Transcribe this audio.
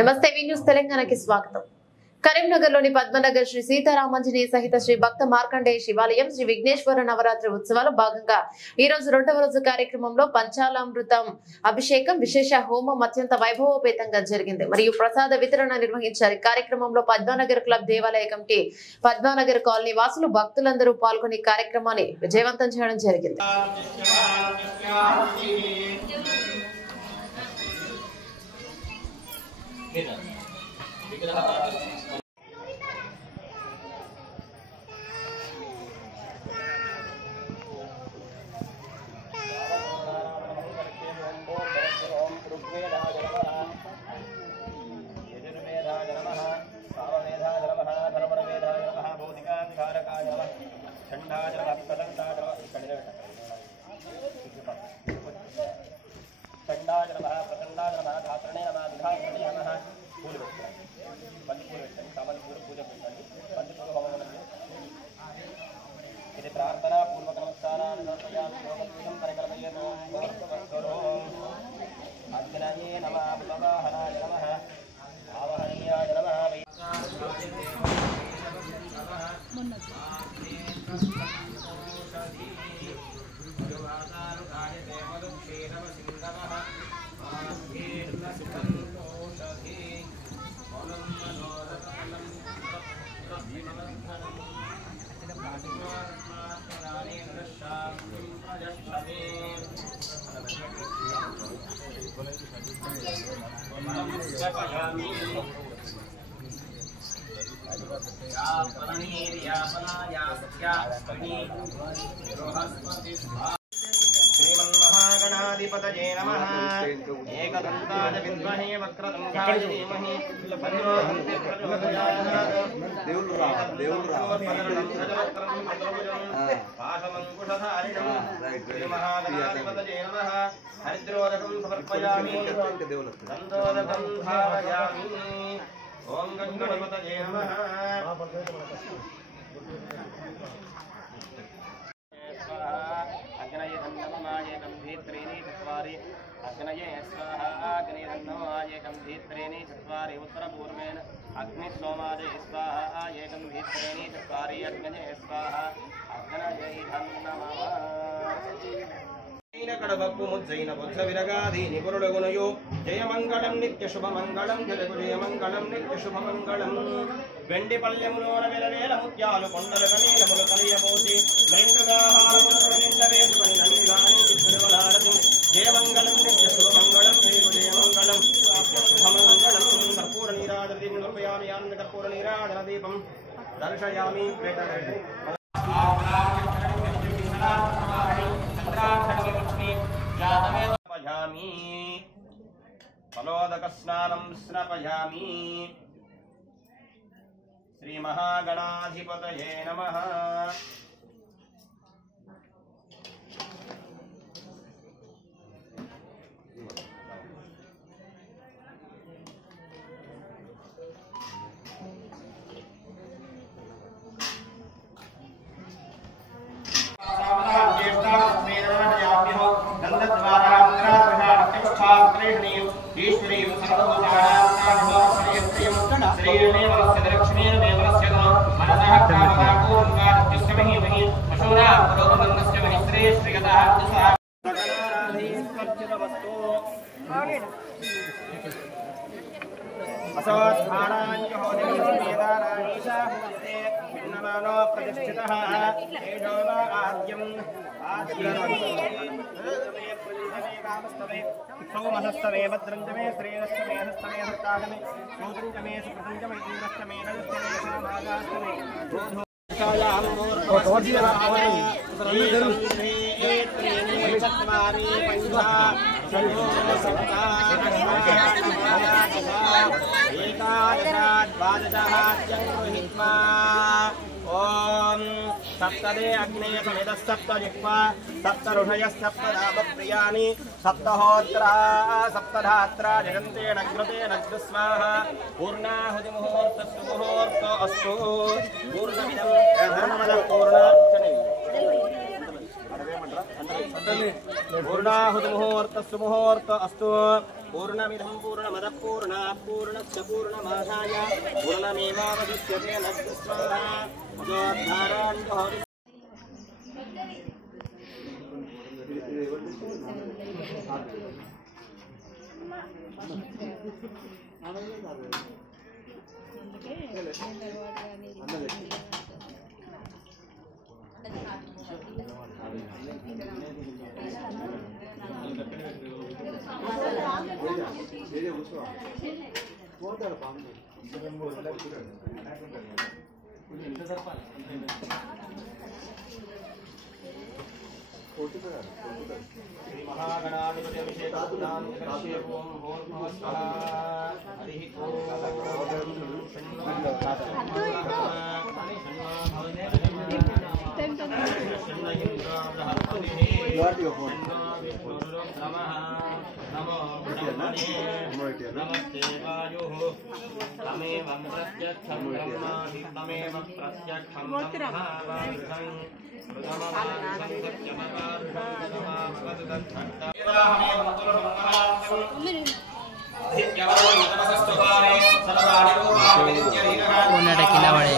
నమస్తే వి న్యూస్ తెలంగాణకి స్వాగతం. కరీంనగర్లోని పద్మనగర్ శ్రీ సీతారామాంజనేయ సహిత శ్రీ భక్త మార్కండేయ శివాలయం శ్రీ విఘ్నేశ్వర నవరాత్రి ఉత్సవాలు భాగంగా ఈ రోజు రెండవ రోజు కార్యక్రమంలో పంచాలామృతం అభిషేకం విశేష హోమం అత్యంత వైభవోపేతంగా జరిగింది మరియు ప్రసాద వితరణ నిర్వహించారు. ఈ కార్యక్రమంలో పద్మనగర్ క్లబ్ దేవాలయ కమిటీ పద్మనగర్ కాలనీ వాసులు భక్తులందరూ పాల్గొని కార్యక్రమాన్ని విజయవంతం చేయడం జరిగింది. श्रीमन्महागणाधिपतये नमः। एकदन्ताय विद्महे वक्रतुण्डाय धीमहि तन्नो श्रीमहागणाधिपतये नमः। हरिद्रोदकं समर्पयामि दन्तोदकं धारयामि। ओम गणपतये नमः। अग्नये धन्नमाये गंधीत्रीनि चत्वारि अग्नये स्वाहा अग्ने धन्नमाये गंधीत्रीनि चत्वारि उत्तरपूर्वेण अग्निसोमाय स्वाहा ये गंधीत्रीनि चत्वारि अग्नये स्वाहा अग्नये धन्नमः कड़वप्पु मुज्जैन बुद्ध विरगाधि निपुरुडगुणयो जयमंगलम नित्य शुभमंगलम जयमंगलम नित्य शुभमंगलम వెండి పల్లెములోన వెలవేల ముత్యాలు కొండల కనీలములు కలియబోసి మరిండుగా హారములు నిండవేసుకొని నందిగాని తిరువలారతి జయమంగళం నిత్య శుభమంగళం జయమంగళం శుభమంగళం కర్పూర నీరాజన దీపం సమర్పయామి ఆనంద కర్పూర నీరాజన దీపం దర్శయామి స్నాపయామి ఫలోదక స్నానం స్నాపయామి. श्री महागणाधिपतये नमः। सोमहस्तमे भद्रंजमे श्रेयस्तमे हस्तमे हस्तागमे शोत्रंजमे सुकृतंजमे इंद्रस्तमे नरस्तमे शाभागास्तमे रोधोषायां मोर्पवस्यवावै श्रीएत्रेणी चत्वारि पंचा षण्णो सप्ता एकादशाद्वादशः जङ्गृहीत्वा ओम सप्तदे अग्ने समिदः सप्त जिह्वा सप्त ऋषयः सप्त नामप्रियाणि सप्तहोत्रा सप्तधात्रा जगन्ते नग्रते नग्रस्वाहा पूर्णाहुति मुहूर्तस्तु मुहूर्त अस्तु पूर्णमिदं धर्ममदः पूर्णार्चने पूर्णाहुतमुहूर्तस्सु मुहूर्त अस्तु पूर्णमिदं पूर्णमदः पूर्णात् पूर्णस्य पूर्णमादाय पूर्णमेवावशिष्यते नमः जोद्धारान् नमस्ते वायुः तमेव प्रत्यक्षं ब्रह्मादि तमेव प्रत्यक्षं ब्रह्मावादितं प्रथमवादितं सत्यमवादितं प्रथमावदितं सत्यमेव उन्नत किला बड़े